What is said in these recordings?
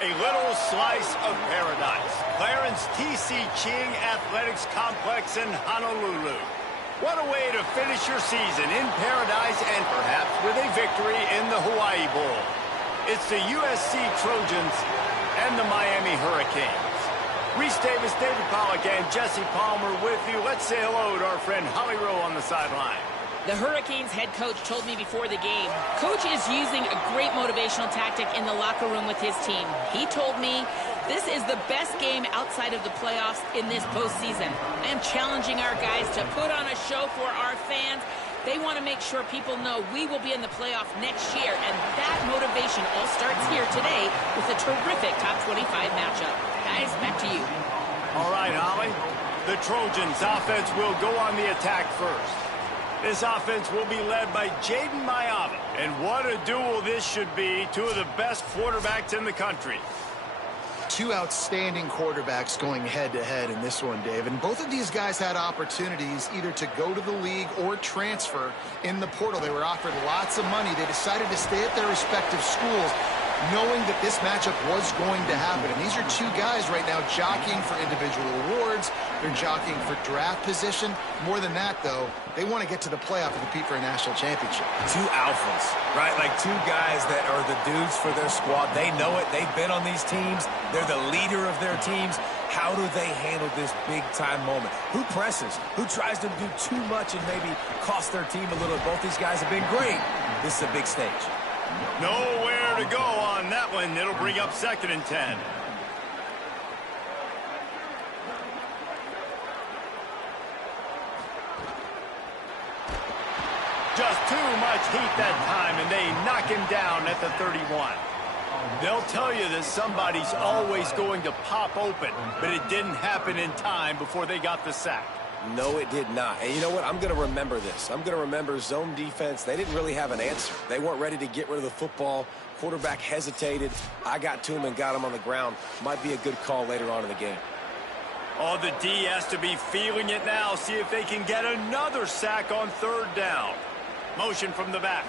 A little slice of paradise. Clarence T.C. Ching Athletics Complex in Honolulu. What a way to finish your season in paradise and perhaps with a victory in the Hawaii Bowl. It's the USC Trojans and the Miami Hurricanes. Reese Davis, David Pollack, and Jesse Palmer with you. Let's say hello to our friend Holly Rowe on the sideline. The Hurricanes head coach told me before the game, Coach is using a great motivational tactic in the locker room with his team. He told me, this is the best game outside of the playoffs in this postseason. I am challenging our guys to put on a show for our fans. They want to make sure people know we will be in the playoff next year, and that motivation all starts here today with a terrific top 25 matchup. Guys, back to you. All right, Holly. The Trojans offense will go on the attack first. This offense will be led by Jayden Maiava. And what a duel this should be. Two of the best quarterbacks in the country. Two outstanding quarterbacks going head-to-head in this one, Dave. And both of these guys had opportunities either to go to the league or transfer in the portal. They were offered lots of money. They decided to stay at their respective schools, knowing that this matchup was going to happen. And these are two guys right now jockeying for individual awards. They're jockeying for draft position. More than that, though, they want to get to the playoff and compete for a national championship. Two alphas, right? Like two guys that are the dudes for their squad. They know it. They've been on these teams. They're the leader of their teams. How do they handle this big-time moment? Who presses? Who tries to do too much and maybe cost their team a little? Both these guys have been great. This is a big stage. Nowhere to go on that one. It'll bring up 2nd and 10. Just too much heat that time, and they knock him down at the 31. They'll tell you that somebody's always going to pop open, but it didn't happen in time before they got the sack. No, it did not. And you know what? I'm going to remember this. I'm going to remember zone defense. They didn't really have an answer. They weren't ready to get rid of the football. Quarterback hesitated. I got to him and got him on the ground. Might be a good call later on in the game. Oh, the D has to be feeling it now. See if they can get another sack on 3rd down. Motion from the back.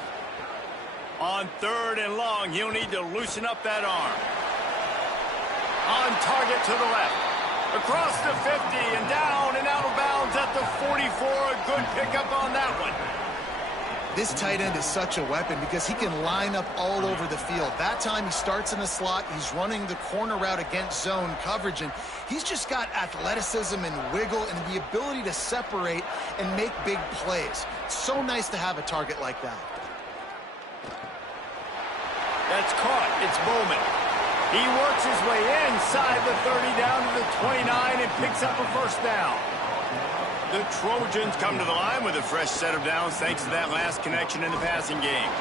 On 3rd and long, he'll need to loosen up that arm. On target to the left. Across the 50 and down and out of bounds at the 44. A good pickup on that one. This tight end is such a weapon because he can line up all over the field. That time he starts in the slot. He's running the corner route against zone coverage, and he's just got athleticism and wiggle and the ability to separate and make big plays. It's so nice to have a target like that. That's caught. It's Bowman. He works his way inside the 30 down to the 29 and picks up a 1st down. The Trojans come to the line with a fresh set of downs thanks to that last connection in the passing game.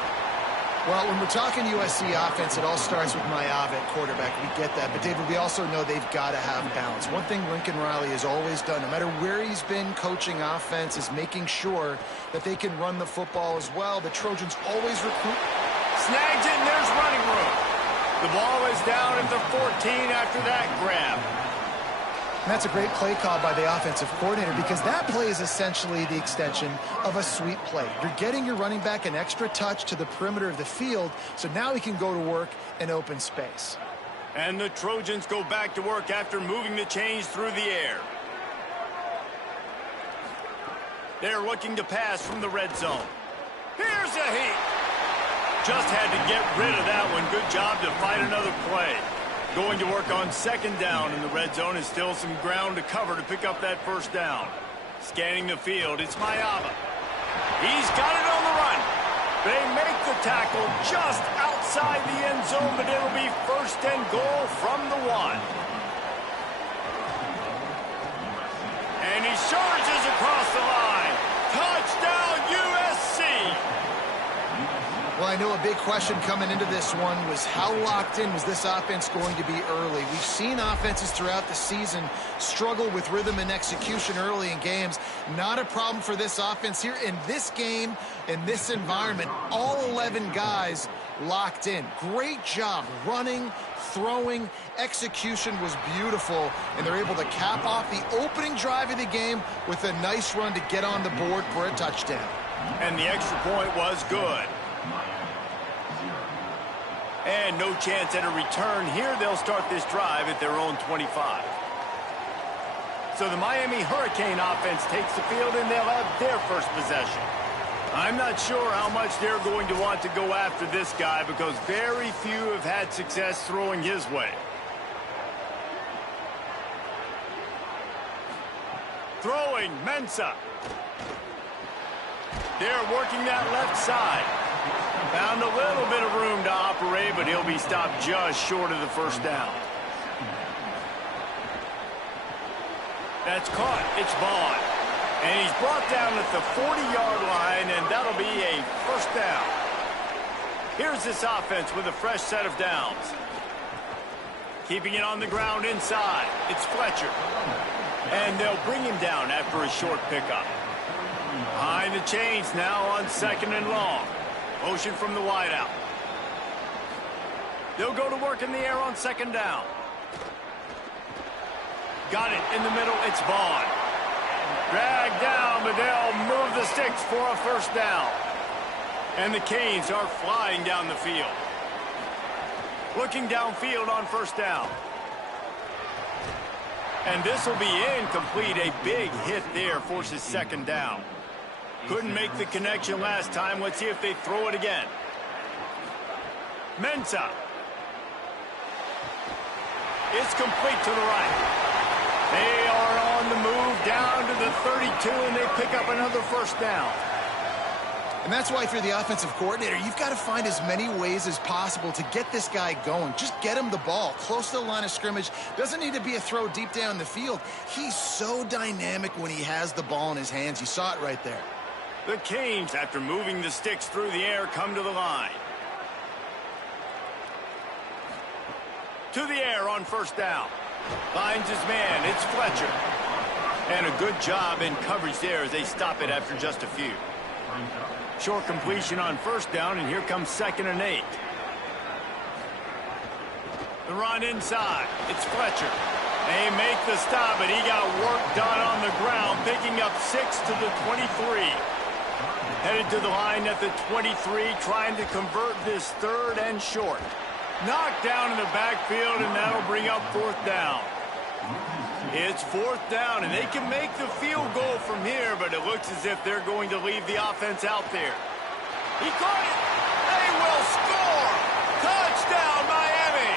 Well, when we're talking USC offense, it all starts with Maiava at quarterback. We get that. But, David, we also know they've got to have balance. One thing Lincoln Riley has always done, no matter where he's been coaching offense, is making sure that they can run the football as well. The Trojans always recruit. Snags it, and there's running room. The ball is down at the 14 after that grab. And that's a great play call by the offensive coordinator because that play is essentially the extension of a sweep play. You're getting your running back an extra touch to the perimeter of the field, so now he can go to work in open space. And the Trojans go back to work after moving the chains through the air. They're looking to pass from the red zone. Here's a heat. Just had to get rid of that one. Good job to fight another play. Going to work on 2nd down in the red zone is still some ground to cover to pick up that 1st down. Scanning the field, it's Maiava. He's got it on the run. They make the tackle just outside the end zone, but it'll be 1st and goal from the 1. And he charges across the line. Touchdown, USC! Well, I know a big question coming into this one was how locked in was this offense going to be early? We've seen offenses throughout the season struggle with rhythm and execution early in games. Not a problem for this offense here. In this game, in this environment, all 11 guys locked in. Great job running, throwing, execution was beautiful, and they're able to cap off the opening drive of the game with a nice run to get on the board for a touchdown. And the extra point was good. And no chance at a return here. They'll start this drive at their own 25. So the Miami Hurricane offense takes the field, and they'll have their first possession. I'm not sure how much they're going to want to go after this guy because very few have had success throwing his way. Throwing, Mensah. They're working that left side. Found a little bit of room to operate, but he'll be stopped just short of the first down. That's caught. It's Vaughn. And he's brought down at the 40-yard line, and that'll be a first down. Here's this offense with a fresh set of downs. Keeping it on the ground inside. It's Fletcher. And they'll bring him down after a short pickup. Behind the chains now on 2nd and long. Motion from the wideout. They'll go to work in the air on 2nd down. Got it in the middle. It's Vaughn. Dragged down, but they'll move the sticks for a first down. And the Canes are flying down the field. Looking downfield on first down. And this will be incomplete. A big hit there forces 2nd down. Couldn't make the connection last time. Let's see if they throw it again. Mensah. It's complete to the right. They are on the move down to the 32, and they pick up another first down. And that's why if you're the offensive coordinator, you've got to find as many ways as possible to get this guy going. Just get him the ball close to the line of scrimmage. Doesn't need to be a throw deep down the field. He's so dynamic when he has the ball in his hands. You saw it right there. The Canes, after moving the sticks through the air, come to the line. To the air on first down. Finds his man. It's Fletcher. And a good job in coverage there as they stop it after just a few. Short completion on first down, and here comes 2nd and 8. The run inside. It's Fletcher. They make the stop, but he got work done on the ground, picking up 6 to the 23. Headed to the line at the 23, trying to convert this 3rd and short. Knocked down in the backfield, and that'll bring up 4th down. It's 4th down, and they can make the field goal from here, but it looks as if they're going to leave the offense out there. He caught it. They will score. Touchdown, Miami.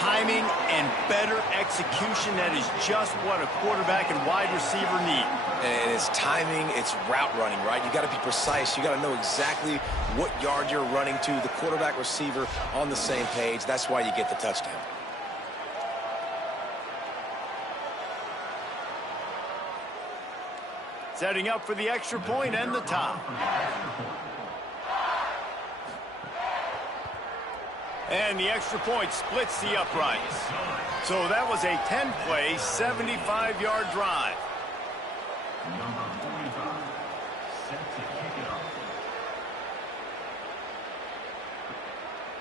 Timing and better execution, that is just what a quarterback and wide receiver need. And it's timing, it's route running, right? You got to be precise. You got to know exactly what yard you're running to. The quarterback, receiver on the same page. That's why you get the touchdown. Setting up for the extra point and the top. And the extra point splits the uprights. So that was a 10-play, 75-yard drive.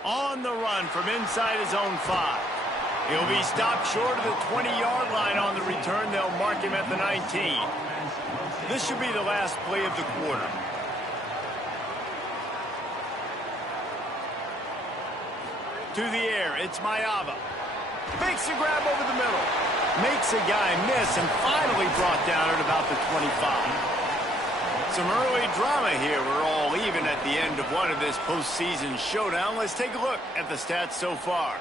On the run from inside his own 5. He'll be stopped short of the 20-yard line on the return. They'll mark him at the 19. This should be the last play of the quarter. To the air, it's Maiava. Makes a grab over the middle. Makes a guy miss and finally brought down at about the 25. Some early drama here. We're all even at the end of one of this postseason showdown. Let's take a look at the stats so far.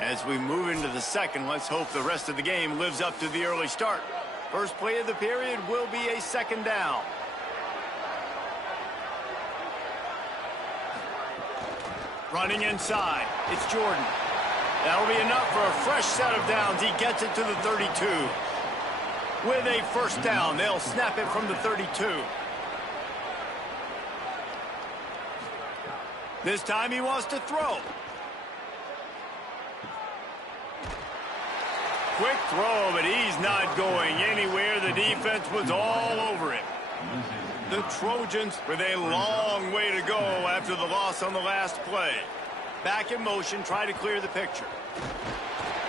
As we move into the second, let's hope the rest of the game lives up to the early start. First play of the period will be a 2nd down. Running inside, it's Jordan. That'll be enough for a fresh set of downs. He gets it to the 32. With a first down, they'll snap it from the 32. This time he wants to throw. Quick throw, but he's not going anywhere. The defense was all over him. The Trojans with a long way to go after the loss on the last play. Back in motion, try to clear the picture.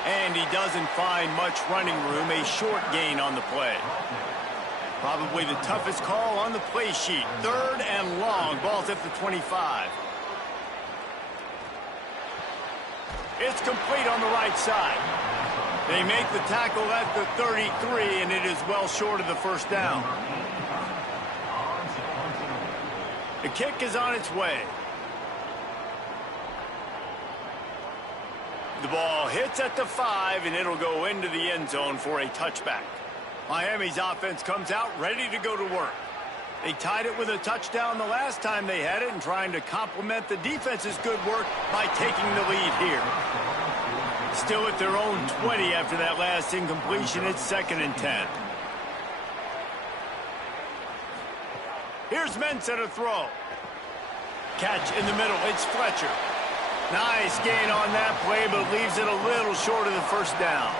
And he doesn't find much running room, a short gain on the play. Probably the toughest call on the play sheet. 3rd and long. Ball's at the 25. It's complete on the right side. They make the tackle at the 33, and it is well short of the first down. The kick is on its way. The ball hits at the 5, and it'll go into the end zone for a touchback. Miami's offense comes out ready to go to work. They tied it with a touchdown the last time they had it and trying to complement the defense's good work by taking the lead here. Still at their own 20 after that last incompletion. It's 2nd and 10. Here's Mensah to throw. Catch in the middle. It's Fletcher. Nice gain on that play, but leaves it a little short of the first down.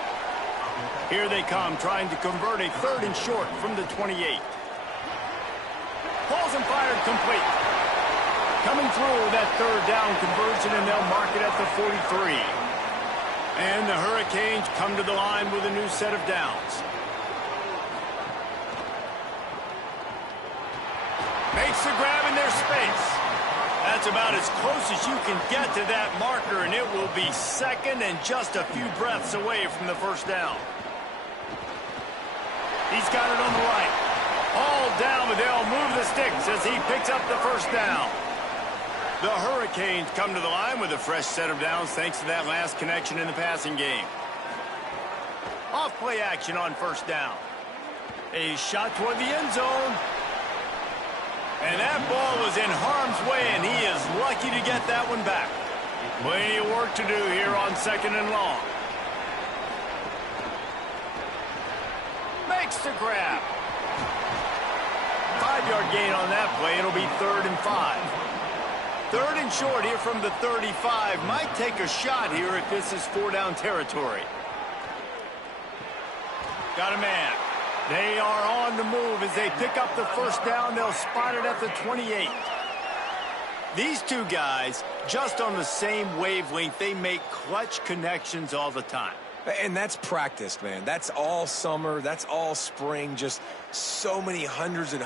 Here they come, trying to convert a 3rd and short from the 28. Balls and fired complete. Coming through that 3rd down conversion, and they'll mark it at the 43. And the Hurricanes come to the line with a new set of downs. Makes the grab in their space. That's about as close as you can get to that marker, and it will be 2nd and just a few breaths away from the first down. He's got it on the right. All down, but they'll move the sticks as he picks up the first down. The Hurricanes come to the line with a fresh set of downs thanks to that last connection in the passing game. Off play action on first down. A shot toward the end zone. And that ball was in harm's way, and he is lucky to get that one back. Plenty of work to do here on 2nd and long. Makes the grab. 5-yard gain on that play. It'll be 3rd and 5. 3rd and short here from the 35. Might take a shot here if this is 4-down territory. Got a man. They are on the move as they pick up the first down. They'll spot it at the 28. These two guys, just on the same wavelength, they make clutch connections all the time. And that's practice, man. That's all summer. That's all spring. Just so many hundreds and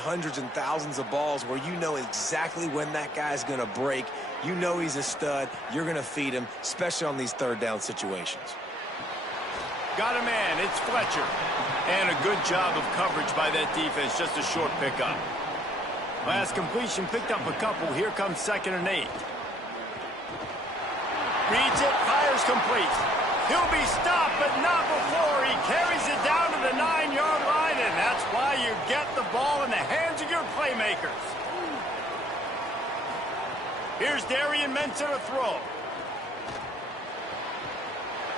thousands of balls where you know exactly when that guy's going to break. You know he's a stud. You're going to feed him, especially on these 3rd down situations. Got a man. It's Fletcher. And a good job of coverage by that defense. Just a short pickup. Last completion picked up a couple. Here comes 2nd and 8. Reads it. Fires complete. He'll be stopped, but not before he carries it down to the 9-yard line, and that's why you get the ball in the hands of your playmakers. Here's Darian Mensah to throw.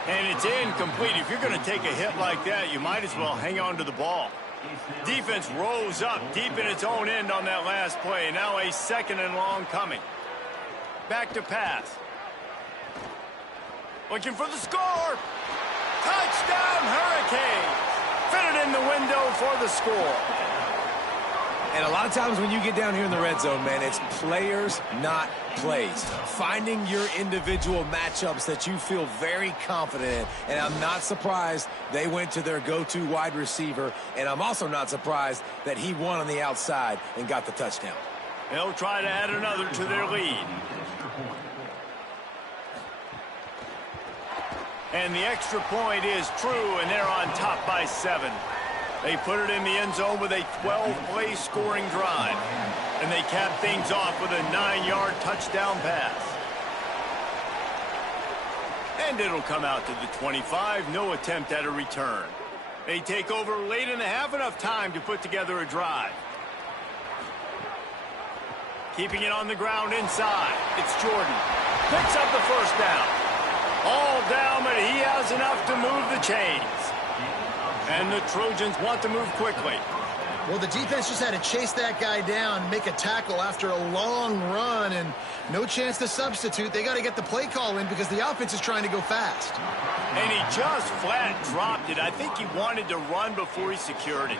And it's incomplete. If you're going to take a hit like that, you might as well hang on to the ball. Defense rose up deep in its own end on that last play. Now a 2nd and long coming. Back to pass. Looking for the score. Touchdown, Hurricanes. Fitted in the window for the score. And a lot of times when you get down here in the red zone, man, it's players, not plays. Finding your individual matchups that you feel very confident in. And I'm not surprised they went to their go-to wide receiver. And I'm also not surprised that he won on the outside and got the touchdown. They'll try to add another to their lead. And the extra point is true, and they're on top by 7. They put it in the end zone with a 12-play scoring drive. And they cap things off with a 9-yard touchdown pass. And it'll come out to the 25. No attempt at a return. They take over late in the half, enough time to put together a drive. Keeping it on the ground inside. It's Jordan. Picks up the first down. All down, but he has enough to move the chains. And the Trojans want to move quickly. Well, the defense just had to chase that guy down, make a tackle after a long run, and no chance to substitute. They got to get the play call in because the offense is trying to go fast. And he just flat dropped it. I think he wanted to run before he secured it.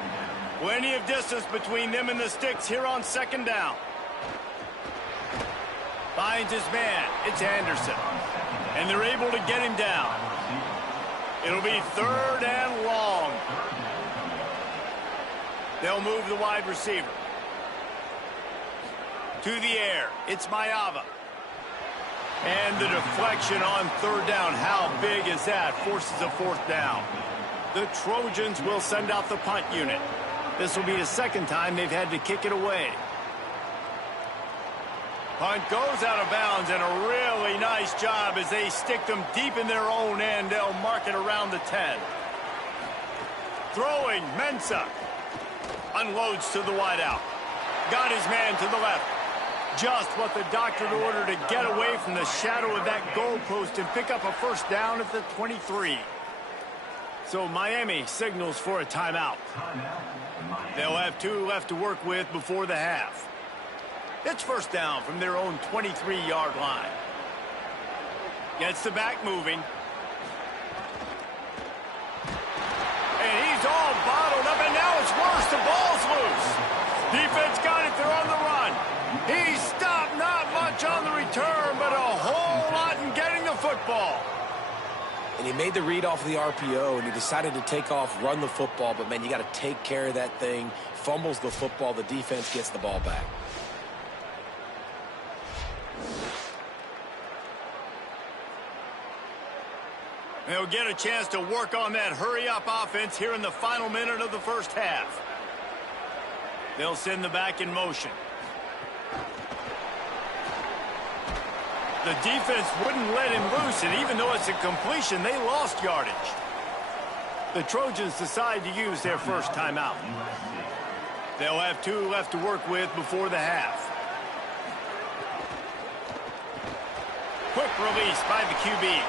Plenty of distance between them and the sticks here on 2nd down. Finds his man. It's Anderson. And they're able to get him down. It'll be 3rd and long. They'll move the wide receiver. To the air. It's Mayava. And the deflection on third down. How big is that? Forces a fourth down. The Trojans will send out the punt unit. This will be the second time they've had to kick it away. Punt goes out of bounds, and a really nice job as they stick them deep in their own end. They'll mark it around the 10. Throwing, Mensah. Unloads to the wideout. Got his man to the left. Just what the doctor ordered to get away from the shadow of that goalpost and pick up a first down at the 23. So Miami signals for a timeout. They'll have 2 left to work with before the half. It's first down from their own 23-yard line. Gets the back moving. And he's all bottled up, and now it's worse. The ball's loose. Defense got it. They're on the run. He stopped, not much on the return, but a whole lot in getting the football. And he made the read off of the RPO, and he decided to take off, run the football. But, man, you got to take care of that thing. Fumbles the football. The defense gets the ball back. They'll get a chance to work on that hurry-up offense here in the final minute of the first half. They'll send the back in motion. The defense wouldn't let him loose, and even though it's a completion, they lost yardage. The Trojans decide to use their first timeout. They'll have 2 left to work with before the half. Quick release by the QB.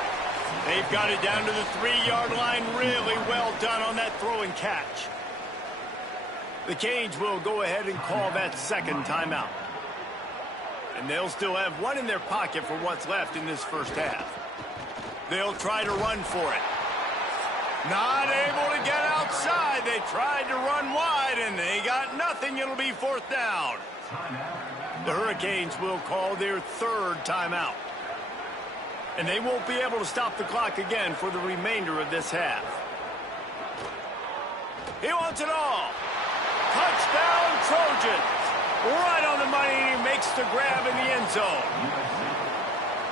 They've got it down to the 3-yard line. Really well done on that throw and catch. The Canes will go ahead and call that second timeout. And they'll still have 1 in their pocket for what's left in this first half. They'll try to run for it. Not able to get outside. They tried to run wide, and they got nothing. It'll be fourth down. The Hurricanes will call their third timeout. And they won't be able to stop the clock again for the remainder of this half. He wants it all. Touchdown, Trojans. Right on the money, he makes the grab in the end zone.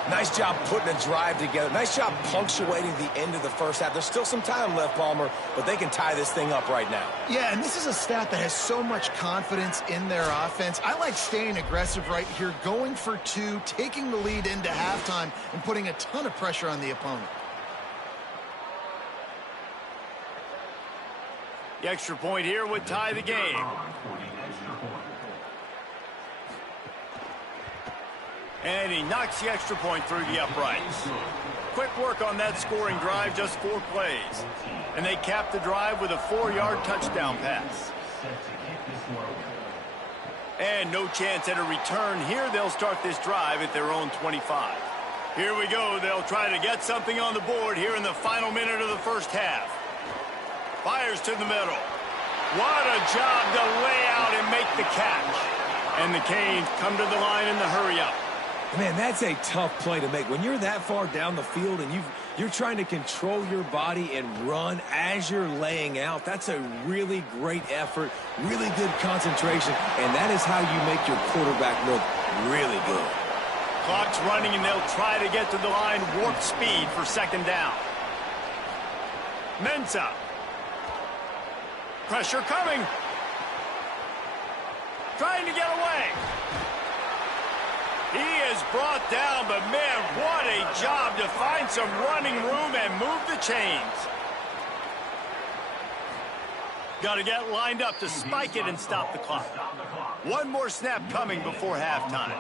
Nice job putting a drive together. Nice job punctuating the end of the first half. There's still some time left, Palmer, but they can tie this thing up right now. Yeah, and this is a stat that has so much confidence in their offense. I like staying aggressive right here, going for 2, taking the lead into halftime, and putting a ton of pressure on the opponent. The extra point here would tie the game. And he knocks the extra point through the uprights. Quick work on that scoring drive, just 4 plays. And they cap the drive with a 4-yard touchdown pass. And no chance at a return here. They'll start this drive at their own 25. Here we go. They'll try to get something on the board here in the final minute of the first half. Fires to the middle. What a job to lay out and make the catch. And the Canes come to the line in the hurry-up. Man, that's a tough play to make. When you're that far down the field and you're trying to control your body and run as you're laying out, that's a really great effort, really good concentration, and that is how you make your quarterback look really good. Clock's running, and they'll try to get to the line warp speed for second down. Mensah. Pressure coming. Trying to get away. He is brought down, but man, what a job to find some running room and move the chains. Got to get lined up to spike it and stop the clock. 1 more snap coming before halftime.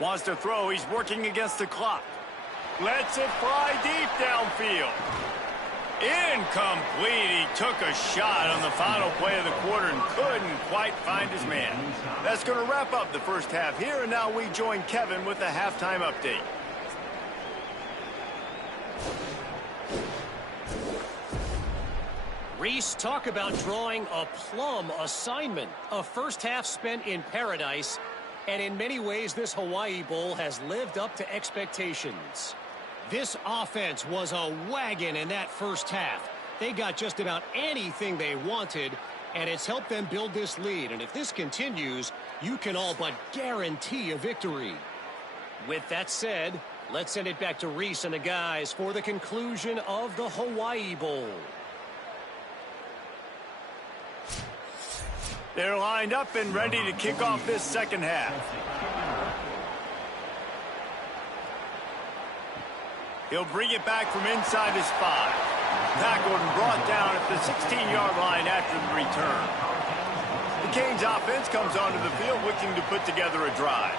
Wants to throw. He's working against the clock. Lets it fly deep downfield. Incomplete. He took a shot on the final play of the quarter and couldn't quite find his man. That's going to wrap up the first half here, and now we join Kevin with the halftime update. Reese, talk about drawing a plum assignment. A first half spent in paradise, and in many ways this Hawaii Bowl has lived up to expectations. This offense was a wagon in that first half. They got just about anything they wanted, and it's helped them build this lead. And if this continues, you can all but guarantee a victory. With that said, let's send it back to Reese and the guys for the conclusion of the Hawaii Bowl. They're lined up and ready to kick off this second half. He'll bring it back from inside his 5. Tackled and brought down at the 16-yard line after the return. The Canes offense comes onto the field looking to put together a drive.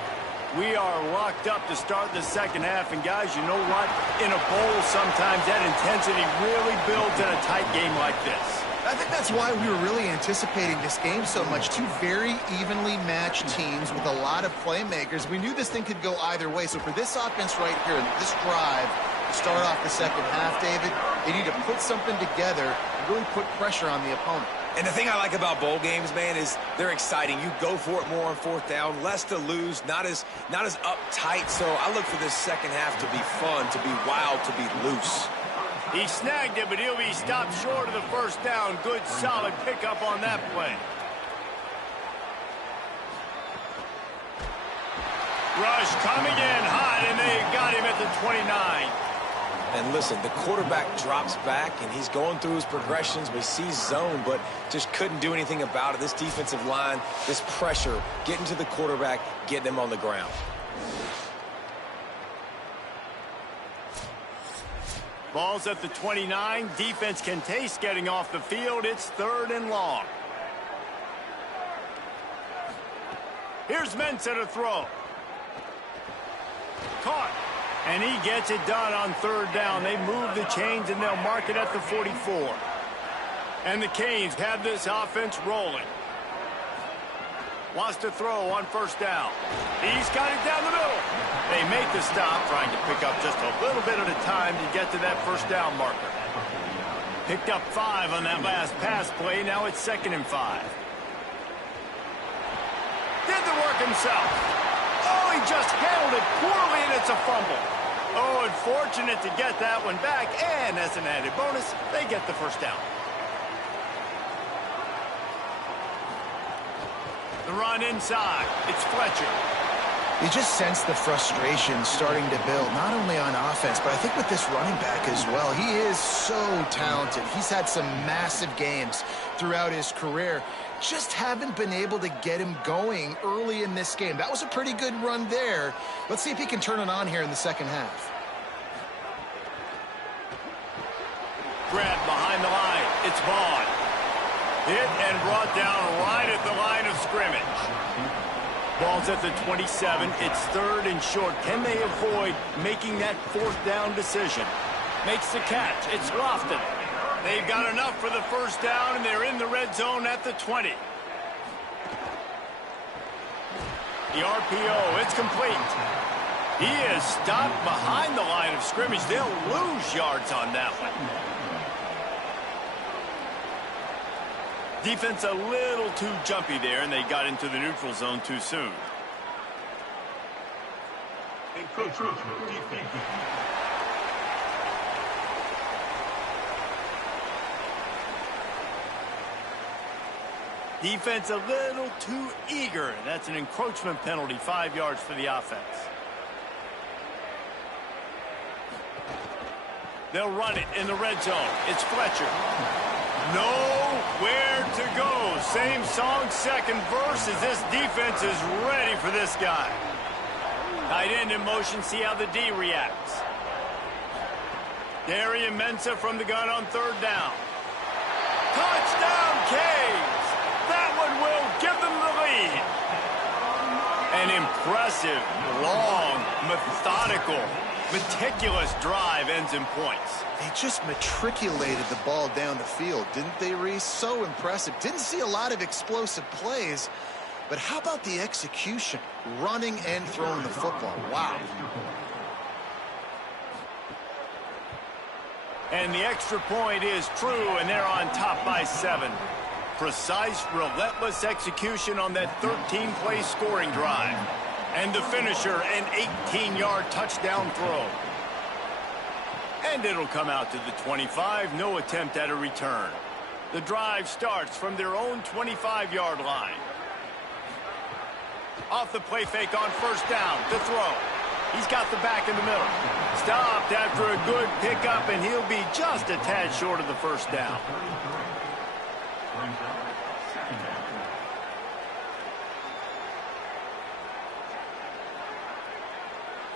We are locked up to start the second half, and guys, you know what? In a bowl, sometimes that intensity really builds in a tight game like this. I think that's why we were really anticipating this game so much. Two very evenly matched teams with a lot of playmakers. We knew this thing could go either way. So for this offense right here, this drive, to start off the second half, David, they need to put something together and really put pressure on the opponent. And the thing I like about bowl games, man, is they're exciting. You go for it more on fourth down, less to lose, not as uptight. So I look for this second half to be fun, to be wild, to be loose. He snagged it, but he'll be stopped short of the first down. Good, solid pickup on that play. Rush coming in hot, and they got him at the 29. And listen, the quarterback drops back, and he's going through his progressions. We see zone, but just couldn't do anything about it. This defensive line, this pressure, getting to the quarterback, getting him on the ground. Ball's at the 29. Defense can taste getting off the field. It's 3rd and long. Here's Mensah to throw. Caught. And he gets it done on 3rd down. They move the chains, and they'll mark it at the 44. And the Canes have this offense rolling. Wants to throw on 1st down. He's got it down the middle. They make the stop, trying to pick up just a little bit at a time to get to that 1st down marker. Picked up 5 on that last pass play. Now it's 2nd and 5. Did the work himself. Oh, he just handled it poorly, and it's a fumble. Oh, unfortunate to get that one back, and as an added bonus, they get the 1st down. The run inside. It's Fletcher. You just sense the frustration starting to build, not only on offense, but I think with this running back as well. He is so talented. He's had some massive games throughout his career. Just haven't been able to get him going early in this game. That was a pretty good run there. Let's see if he can turn it on here in the second half. Grab behind the line. It's Vaughn. Hit and brought down right at the line of scrimmage. Ball's at the 27. It's 3rd and short. Can they avoid making that 4th down decision? Makes the catch. It's Lofton. They've got enough for the 1st down, and they're in the red zone at the 20. The RPO, it's complete. He is stopped behind the line of scrimmage. They'll lose yards on that one. Defense a little too jumpy there, and they got into the neutral zone too soon. Defense a little too eager. That's an encroachment penalty, 5 yards for the offense. They'll run it in the red zone. It's Fletcher. Nowhere to go. Same song, second verse, as this defense is ready for this guy. Tight end in motion, see how the D reacts. Darian Mensah from the gun on 3rd down. Touchdown, Canes! That one will give them the lead. An impressive, long, methodical, meticulous drive ends in points. They just matriculated the ball down the field, didn't they, Reese? So impressive. Didn't see a lot of explosive plays, but how about the execution? Running and throwing the football. Wow. And the extra point is true, and they're on top by 7. Precise, relentless execution on that 13-play scoring drive. And the finisher, an 18-yard touchdown throw. And it'll come out to the 25. No attempt at a return. The drive starts from their own 25-yard line. Off the play fake on first down to throw. He's got the back in the middle. Stopped after a good pickup, and he'll be just a tad short of the first down.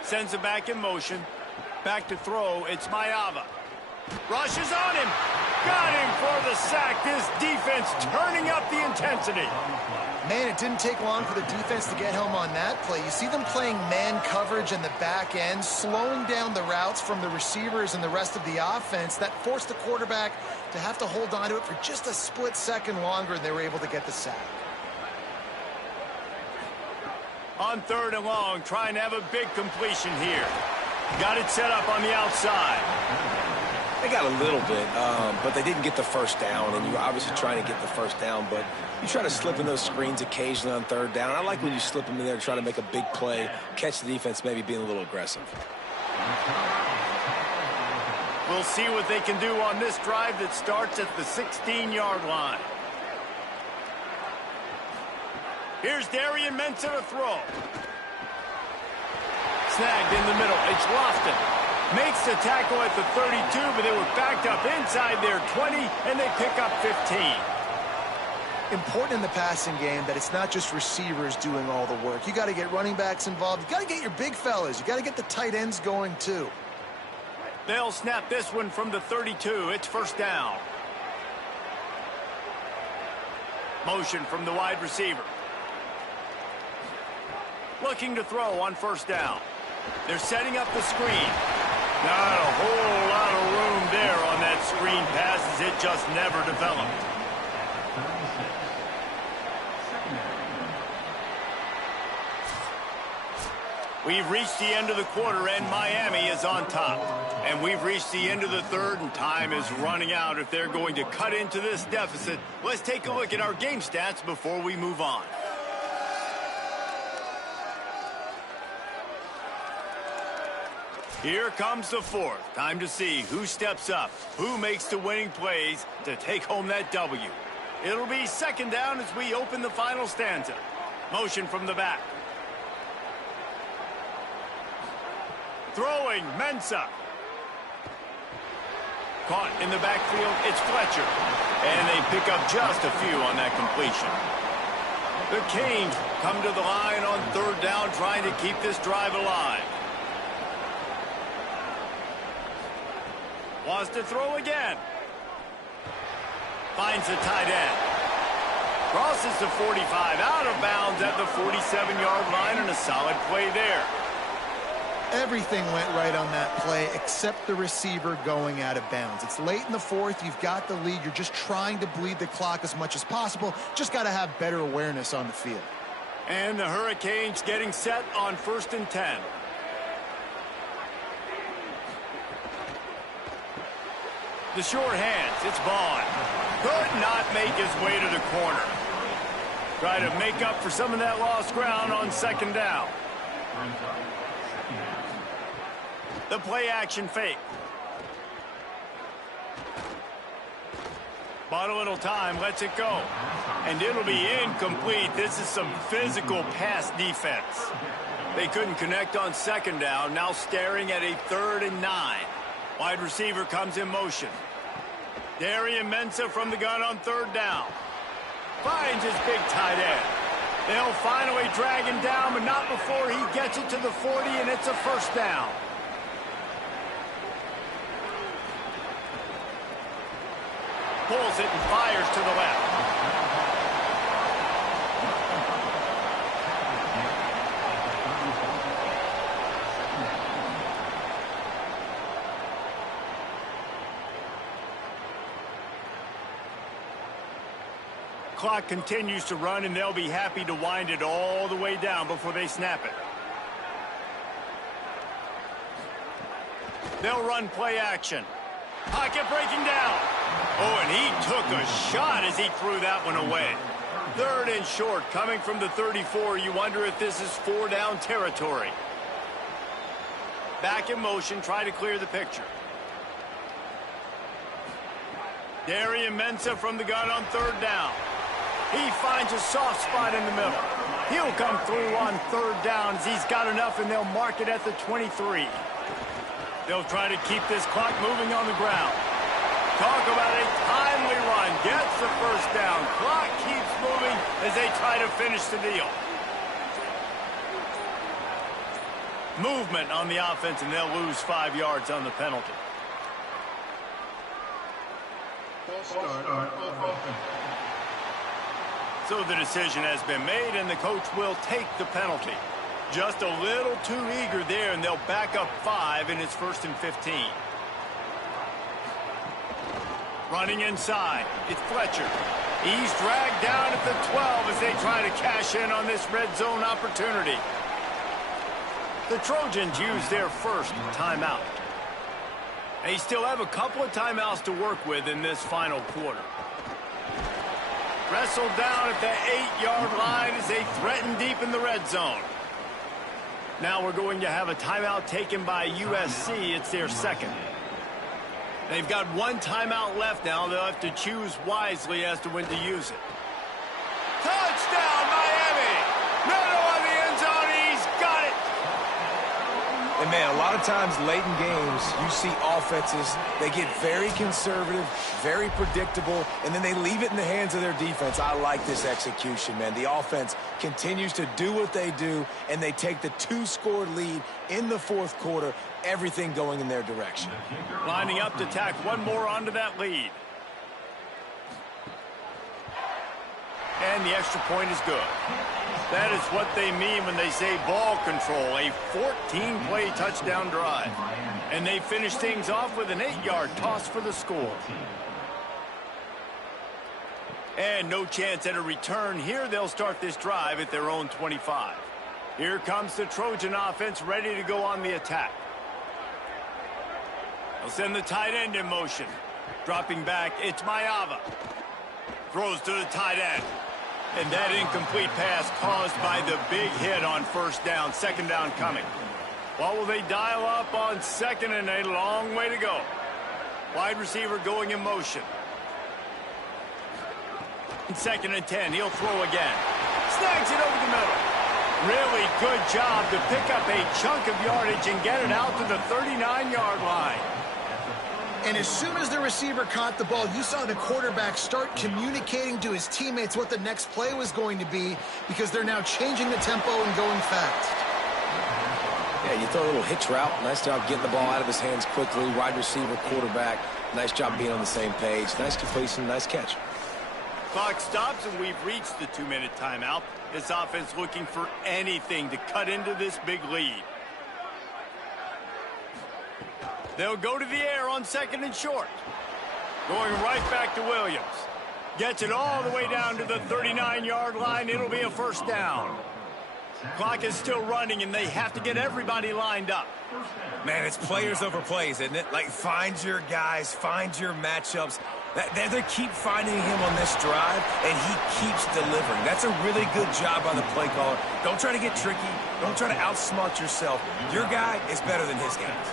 Sends it back in motion. Back to throw. It's Maiava. Rushes on him. Got him for the sack. This defense turning up the intensity. Man, it didn't take long for the defense to get home on that play. You see them playing man coverage in the back end, slowing down the routes from the receivers and the rest of the offense. That forced the quarterback to have to hold on to it for just a split second longer, and they were able to get the sack. On third and long, trying to have a big completion here. Got it set up on the outside. They got a little bit, but they didn't get the first down, and you're obviously trying to get the first down, but you try to slip in those screens occasionally on third down. I like when you slip them in there to try to make a big play, catch the defense maybe being a little aggressive. We'll see what they can do on this drive that starts at the 16-yard line. Here's Darian Mensah to throw. Snagged in the middle. It's Lofton. Makes the tackle at the 32, but they were backed up inside their 20, and they pick up 15. Important in the passing game that it's not just receivers doing all the work. You got to get running backs involved. You got to get your big fellas. You got to get the tight ends going too. They'll snap this one from the 32. It's first down. Motion from the wide receiver. Looking to throw on first down. They're setting up the screen. Not a whole lot of room there on that screen pass as it just never developed. We've reached the end of the quarter, and Miami is on top. And we've reached the end of the third, and time is running out if they're going to cut into this deficit. Let's take a look at our game stats before we move on. Here comes the fourth. Time to see who steps up, who makes the winning plays to take home that W. It'll be second down as we open the final stanza. Motion from the back. Throwing, Mensah. Caught in the backfield, it's Fletcher. And they pick up just a few on that completion. The Canes come to the line on third down, trying to keep this drive alive. Wants to throw again. Finds the tight end. Crosses the 45, out of bounds at the 47-yard line, and a solid play there. Everything went right on that play except the receiver going out of bounds. It's late in the fourth. You've got the lead. You're just trying to bleed the clock as much as possible. Just got to have better awareness on the field. And the Hurricanes getting set on 1st and 10. The short hands, it's Vaughn. Could not make his way to the corner. Try to make up for some of that lost ground on second down. The play action fake. Bought a little time, lets it go. And it'll be incomplete. This is some physical pass defense. They couldn't connect on second down, now staring at a 3rd and 9. Wide receiver comes in motion. Darian Mensah from the gun on third down. Finds his big tight end. They'll finally drag him down, but not before he gets it to the 40, and it's a first down. Pulls it and fires to the left. Clock continues to run, and they'll be happy to wind it all the way down before they snap it. They'll run play action. Pocket breaking down. Oh, and he took a shot as he threw that one away. 3rd and short coming from the 34. You wonder if this is 4-down territory. Back in motion, try to clear the picture. Darian Mensah from the gun on third down. He finds a soft spot in the middle. He'll come through on third down as he's got enough, and they'll mark it at the 23. They'll try to keep this clock moving on the ground. Talk about a timely run. Gets the first down. Clock keeps moving as they try to finish the deal. Movement on the offense, and they'll lose 5 yards on the penalty. So the decision has been made, and the coach will take the penalty. Just a little too eager there, and they'll back up 5, and it's 1st and 15. Running inside, it's Fletcher. He's dragged down at the 12 as they try to cash in on this red zone opportunity. The Trojans use their first timeout. They still have a couple of timeouts to work with in this final quarter. Wrestled down at the 8-yard line as they threaten deep in the red zone. Now we're going to have a timeout taken by USC. It's their second. They've got one timeout left now. They'll have to choose wisely as to when to use it. Touchdown, Miami! Middle of the end zone. He's got it! And, man, a lot of times late in games, you see offenses, they get very conservative, very predictable, and then they leave it in the hands of their defense. I like this execution, man. The offense continues to do what they do, and they take the 2-score lead in the fourth quarter, everything going in their direction. Lining up to tack one more onto that lead. And the extra point is good. That is what they mean when they say ball control, a 14-play touchdown drive. And they finish things off with an 8-yard toss for the score. And no chance at a return here. They'll start this drive at their own 25. Here comes the Trojan offense ready to go on the attack. They'll send the tight end in motion. Dropping back, it's Maiava. Throws to the tight end. And that incomplete pass caused by the big hit on first down. Second down coming. What will they dial up on second and a long way to go? Wide receiver going in motion. Second and 10. He'll throw again. Snags it over the middle. Really good job to pick up a chunk of yardage and get it out to the 39-yard line. And as soon as the receiver caught the ball, you saw the quarterback start communicating to his teammates what the next play was going to be, because they're now changing the tempo and going fast. Yeah, you throw a little hitch route. Nice job getting the ball out of his hands quickly. Wide receiver, quarterback. Nice job being on the same page. Nice completion, nice catch. Clock stops, and we've reached the 2-minute timeout. This offense looking for anything to cut into this big lead. They'll go to the air on second and short. Going right back to Williams. Gets it all the way down to the 39-yard line. It'll be a first down. Clock is still running, and they have to get everybody lined up. Man, it's players over plays, isn't it? Like, find your guys, find your matchups. They keep finding him on this drive, and he keeps delivering. That's a really good job by the play caller. Don't try to get tricky. Don't try to outsmart yourself. Your guy is better than his guys.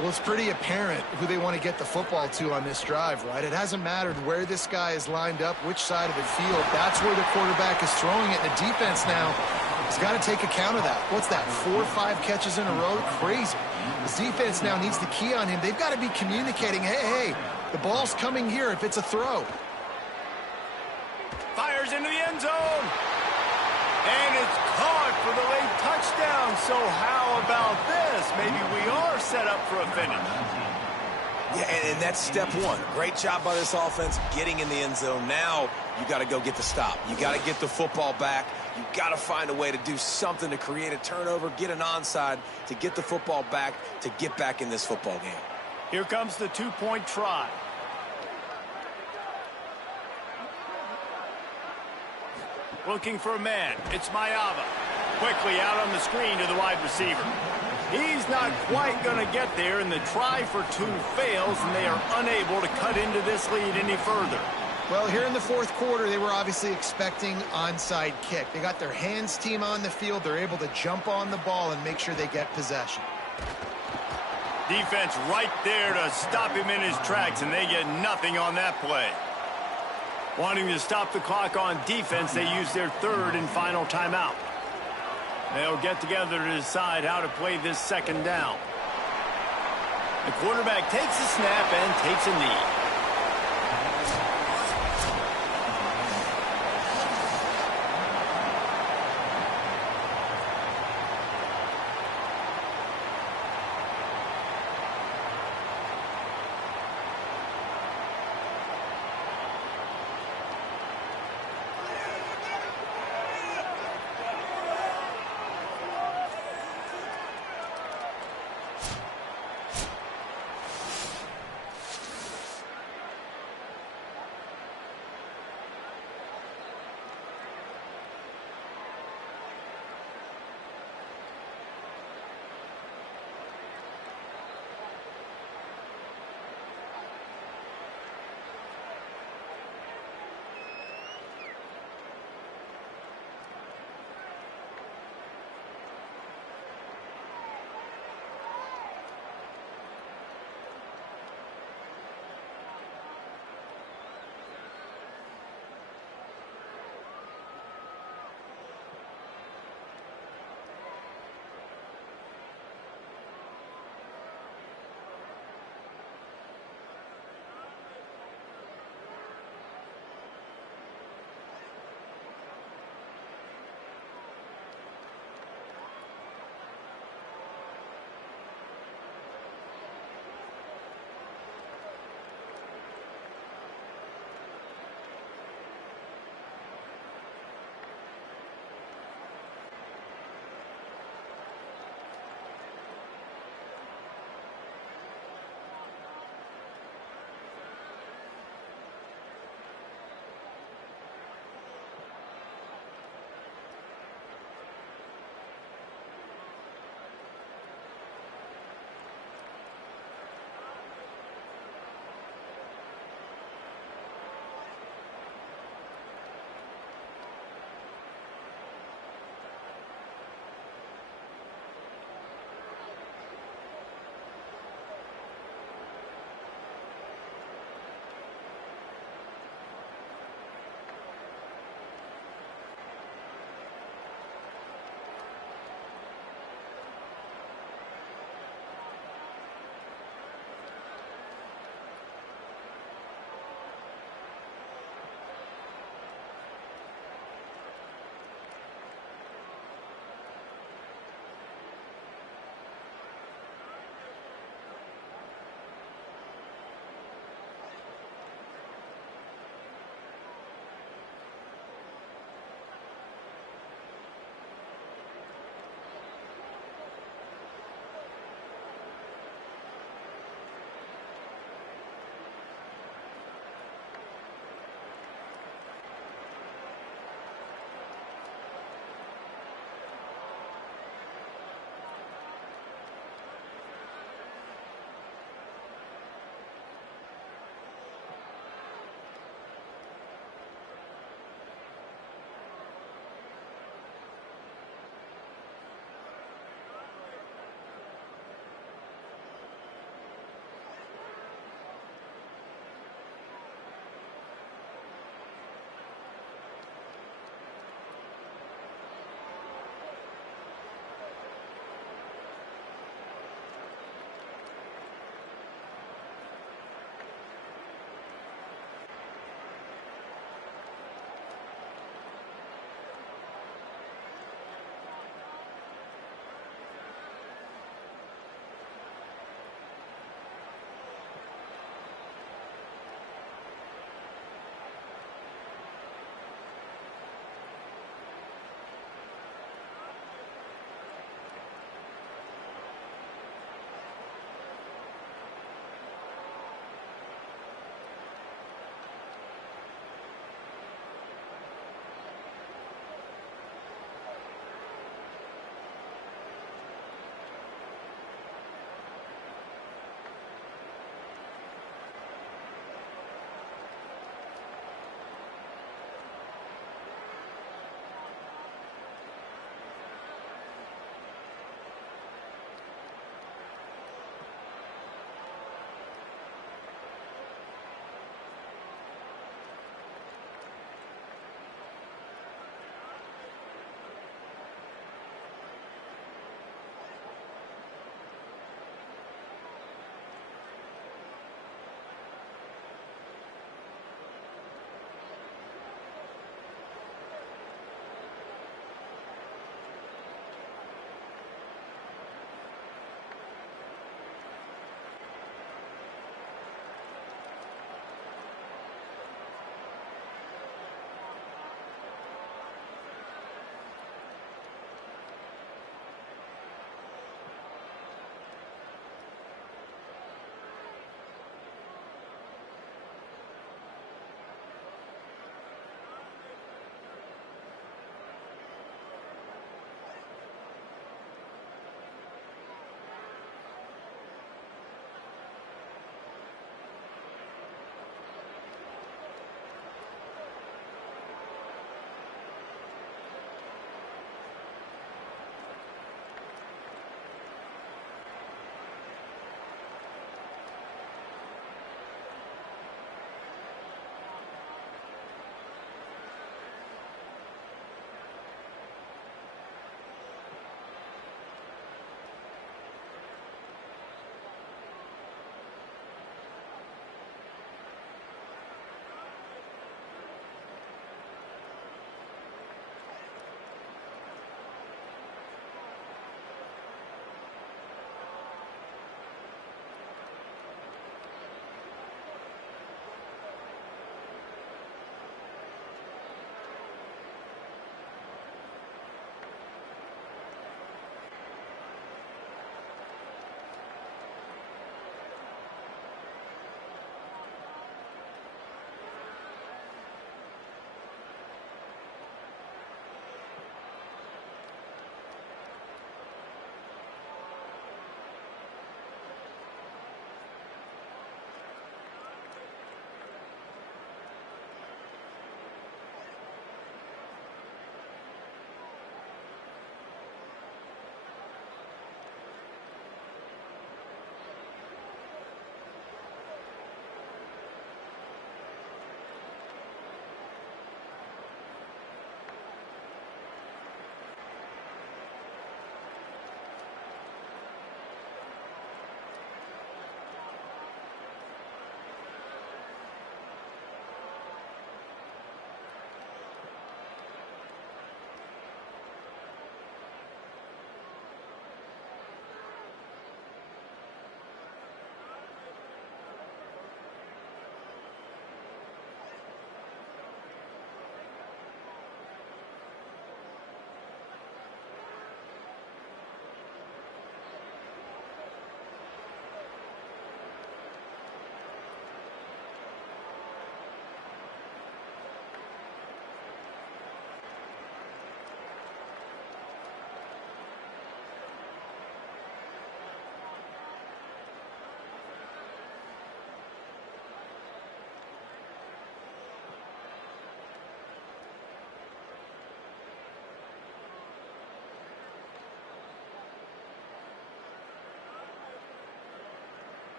Well, it's pretty apparent who they want to get the football to on this drive, right? It hasn't mattered where this guy is lined up, which side of the field. That's where the quarterback is throwing it. The defense now has got to take account of that. What's that, 4 or 5 catches in a row? Crazy. This defense now needs to key on him. They've got to be communicating, hey, the ball's coming here if it's a throw. Fires into the end zone. And it's caught for the late touchdown. So how about this? Maybe we are set up for a finish. Yeah, and that's step one. Great job by this offense getting in the end zone. Now you got to go get the stop. You got to get the football back. You got to find a way to do something to create a turnover, get an onside, to get the football back, to get back in this football game. Here comes the 2-point try. Looking for a man. It's Maiava. Quickly out on the screen to the wide receiver. He's not quite going to get there, and the try for 2 fails, and they are unable to cut into this lead any further. Well, here in the fourth quarter, they were obviously expecting onside kick. They got their hands team on the field. They're able to jump on the ball and make sure they get possession. Defense right there to stop him in his tracks, and they get nothing on that play. Wanting to stop the clock on defense, they use their third and final timeout. They'll get together to decide how to play this second down. The quarterback takes the snap and takes a knee.